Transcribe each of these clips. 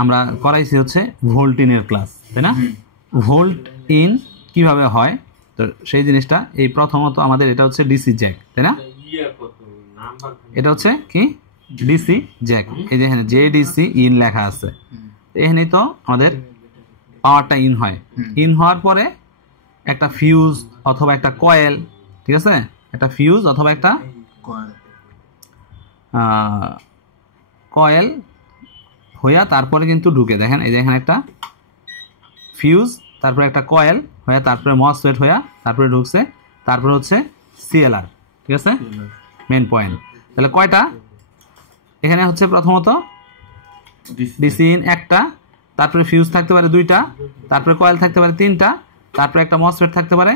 আমরা করাইছি হচ্ছে ভোল্ট ইনের ক্লাস, তাই না? ভোল্ট ইন কিভাবে হয়, তো সেই জিনিসটা এই প্রথমত আমাদের এটা হচ্ছে ডিসি জ্যাক, তাই না? এটা হচ্ছে কি ডিসি জ্যাক। এই যে এখানে জেডিসি ইন লেখা আছে, এখানেই তো আমাদের পাওয়ারটা ইন হয়। ইন হওয়ার পরে একটা ফিউজ অথবা একটা কয়েল, ঠিক আছে, একটা ফিউজ অথবা একটা কয়েল হইয়া তারপরে কিন্তু ঢুকে, দেখেন এই যে এখানে একটা ফিউজ, তারপরে একটা কয়েল হইয়া তারপরে মসফেট হইয়া তারপরে ঢুকছে, তারপরে হচ্ছে সিএলআর, ঠিক আছে, মেন পয়েন্ট। তাহলে কয়টা এখানে হচ্ছে? প্রথমত ডিসি ইন একটা, তারপরে ফিউজ থাকতে পারে দুইটা, তারপরে কয়েল থাকতে পারে তিনটা, তারপরে একটা মসফেট থাকতে পারে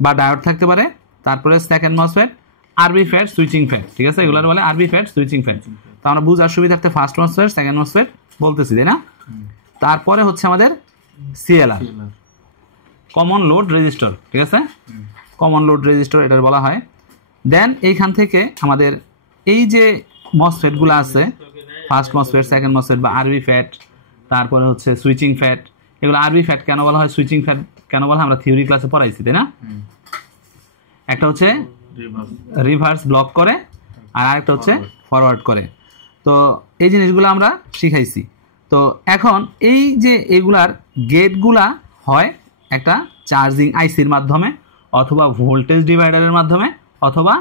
বা ডায়োড থাকতে পারে, তারপরে সেকেন্ড মসফেট, আরবি ফ্যাট, সুইচিং ফ্যাট, ঠিক আছে, এগুলোর বলে আরবি ফ্যাট, সুইচিং ফ্যাট। তো আমরা বুঝার সুবিধার্থে ফার্স্ট মসফেট সেকেন্ড মসফেট বলতেছি, তাই না? তারপরে হচ্ছে আমাদের সিএলআর, কমন লোড রেজিস্টর, ঠিক আছে, কমন লোড রেজিস্টর এটার বলা হয়। দেন এইখান থেকে আমাদের এই যে মসফেটগুলো আছে, ফার্স্ট মসফেট, সেকেন্ড মসফেট বা আরবি ফ্যাট, তারপরে হচ্ছে সুইচিং ফ্যাট। এগুলো আরবি ফ্যাট কেন বলা হয়, সুইচিং ফ্যাট কেন বলা হয়, আমরা থিওরি ক্লাসে পড়াইছি, তাই না? একটা হচ্ছে রিভার্স ব্লক করে আর আরেকটা হচ্ছে ফরওয়ার্ড করে। তো এই জিনিসগুলো আমরা শিখাইছি। তো এখন এই যে এগুলার গেটগুলা হয় একটা চার্জিং আইসির মাধ্যমে অথবা ভোল্টেজ ডিভাইডারের মাধ্যমে অথবা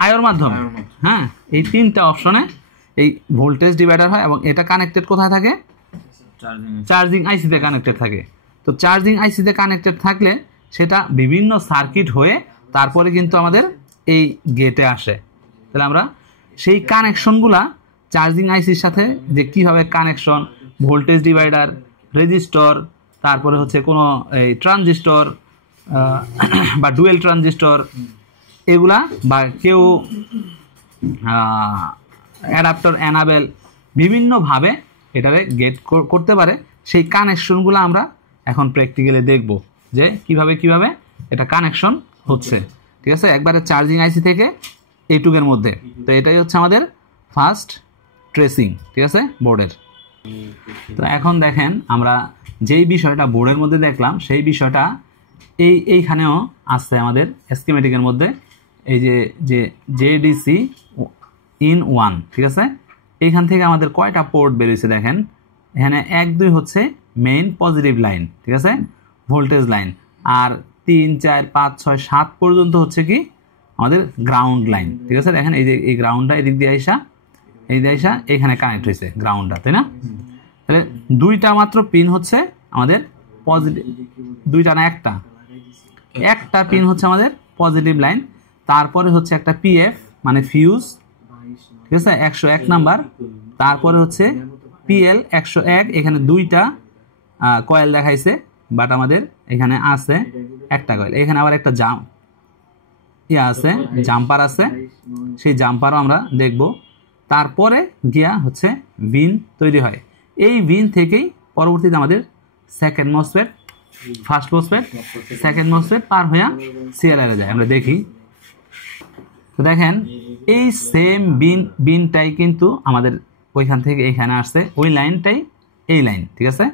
আয়োর মাধ্যমে। হ্যাঁ, এই তিনটা অপশনে এই ভোল্টেজ ডিভাইডার হয় এবং এটা কানেক্টেড কোথায় থাকে? চার্জিং আইসিতে কানেক্টেড থাকে। তো চার্জিং আইসিতে কানেক্টেড থাকলে সেটা বিভিন্ন সার্কিট হয়ে তারপরে কিন্তু আমাদের এই গেটে আসে। তাহলে আমরা সেই কানেকশনগুলা চার্জিং আইসির সাথে যে কীভাবে কানেকশন, ভোল্টেজ ডিভাইডার, রেজিস্টর, তারপরে হচ্ছে কোনো এই ট্রানজিস্টর বা ডুয়েল ট্রানজিস্টর এগুলা, বা কেউ অ্যাডাপ্টার এনাবেল বিভিন্নভাবে এটারে গেট করতে পারে, সেই কানেকশনগুলো আমরা এখন প্র্যাকটিক্যালি দেখব যে কিভাবে এটা কানেকশন হচ্ছে, ঠিক আছে, একবারে চার্জিং আইসি থেকে এইটুকের মধ্যে। তো এটাই হচ্ছে আমাদের ফার্স্ট ট্রেসিং, ঠিক আছে, বোর্ডের। তো এখন দেখেন আমরা যেই বিষয়টা বোর্ডের মধ্যে দেখলাম সেই বিষয়টা এইখানেও আসছে আমাদের স্কিমেটিকের মধ্যে। এই যে জেডিসি ইন 1, ঠিক আছে, এইখান থেকে আমাদের কয়টা পোর্ট বেরিয়েছে দেখেন। এখানে 1, 2 হচ্ছে মেইন পজিটিভ লাইন, ঠিক আছে, ভোল্টেজ লাইন, আর 3, 4, 5, 6, 7 পর্যন্ত হচ্ছে কি আমাদের গ্রাউন্ড লাইন, ঠিক আছে। দেখেন এই যে এই গ্রাউন্ডটা এদিক দিয়ে আইসা এখানে কানেক্ট হয়েছে গ্রাউন্ডটা, তাই না? তাহলে দুইটা মাত্র পিন হচ্ছে আমাদের পজিটিভ, দুইটা না একটা পিন হচ্ছে আমাদের পজিটিভ লাইন, তারপরে হচ্ছে একটা পিএফ মানে ফিউজ, ঠিক আছে, 101 নাম্বার, তারপরে হচ্ছে পিএল 101, এখানে দুইটা কয়েল দেখাইছে, বাট আমাদের এখানে আছে একটা কয়েল। এখানে আবার একটা জাম্পার আছে, সেই জাম্পারও আমরা দেখব। তারপরে গিয়া হচ্ছে ভিন তৈরি হয়, এই ভিন থেকেই পরবর্তীতে আমাদের second MOSFET, first MOSFET, second MOSFET পার হইয়া সিএলআর যায়। আমরা দেখি, তো দেখেন এই সেম বিনটাই কিন্তু আমাদের ওইখান থেকে এখানে আসছে, ওই লাইনটাই এই লাইন, ঠিক আছে,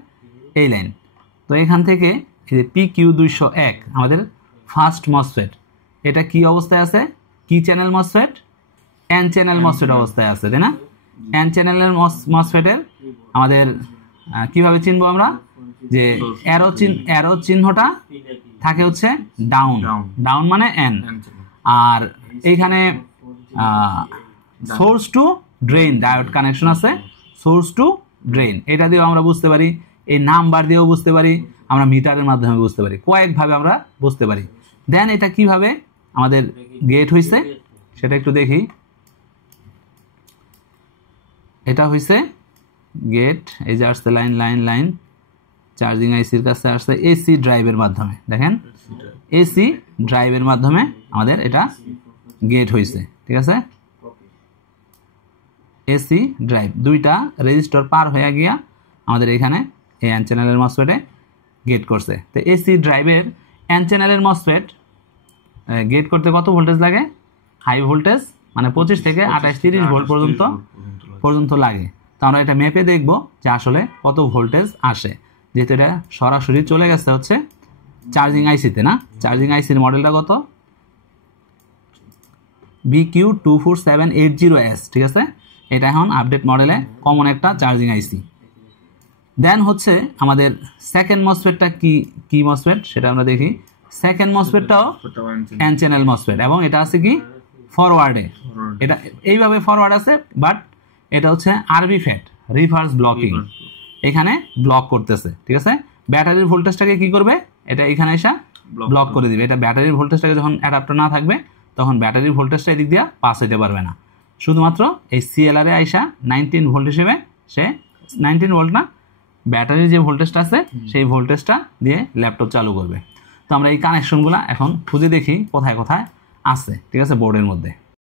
এই লাইন। তো এখান থেকে PQ201 আমাদের ফার্স্ট মসফেট, এটা কি অবস্থায় আছে? কি channel MOSFET? N channel MOSFET অবস্থায় আছে, তাই না? এন চ্যানেলের মসফেটের আমাদের কিভাবে চিনবো আমরা? যে অ্যারো চিহ্নটা থাকে হচ্ছে ডাউন মানে এন, আর এইখানে source to drain diode connection আছে, সোর্স টু ড্রেন, এটা দিয়েও আমরা বুঝতে পারি, এই নাম্বার দিয়েও বুঝতে পারি, আমরা মিটারের মাধ্যমে বুঝতে পারি, কয়েকভাবে আমরা বুঝতে পারি। দেন এটা কিভাবে আমাদের গেট হইছে সেটা একটু দেখি। এটা হইছে গেট, এই যে আসছে লাইন চার্জিং আইসির কাছে আসছে এসি ড্রাইভের মাধ্যমে, দেখেন এসি ড্রাইভের মাধ্যমে আমাদের এটা গেট হইছে, ঠিক আছে, এসি ড্রাইভ, দুইটা রেজিস্টর পার হয়ে গিয়া আমাদের এখানে এই এন চ্যানেলের মসফেটে গেট করছে। তো এসি ড্রাইভের এন চ্যানেলের মসফেট গেট করতে কত ভোল্টেজ লাগে? হাই ভোল্টেজ মানে 25 থেকে 28-30 ভোল্ট পর্যন্ত লাগে। তো আমরা এটা মেপে দেখব যে আসলে কত ভোল্টেজ আসে, যেহেতু এটা সরাসরি চলে গেছে হচ্ছে চার্জিং আইসিতে না। চার্জিং আইসির মডেলটা কত? BQ24780S, ঠিক আছে। এটা এখন আপডেট মডেলে কমন একটা চার্জিং আইসি। দেন হচ্ছে আমাদের সেকেন্ড মসফেটটা কি মসফেট সেটা আমরা দেখি। সেকেন্ড মসফেটটাও এন চ্যানেল মসফেট এবং এটা আছে কি ফরওয়ার্ডে, এটা এইভাবে ফরওয়ার্ড আছে, বাট এটা হচ্ছে আরবি ফ্যাট, রিভার্স ব্লকিং, এখানে ব্লক করতেছে, ঠিক আছে। ব্যাটারির ভোল্টেজটাকে কি করবে, এটা এখানে এসে ব্লক করে দিবে। এটা ব্যাটারির ভোল্টেজটাকে যখন অ্যাডাপ্টার না থাকবে তখন ব্যাটারির ভোল্টেজটা এদিক দিয়ে পাস হইতে পারবে না। শুধুমাত্র এই সিএলআর এ আইসা 19 ভোল্ট হিসেবে সে 19 ভোল্ট না, ব্যাটারির যে ভোল্টেজটা আছে সেই ভোল্টেজটা দিয়ে ল্যাপটপ চালু করবে। তো আমরা এই কানেকশনগুলো এখন খুঁজে দেখি কোথায় কোথায় আছে, ঠিক আছে, বোর্ডের মধ্যে।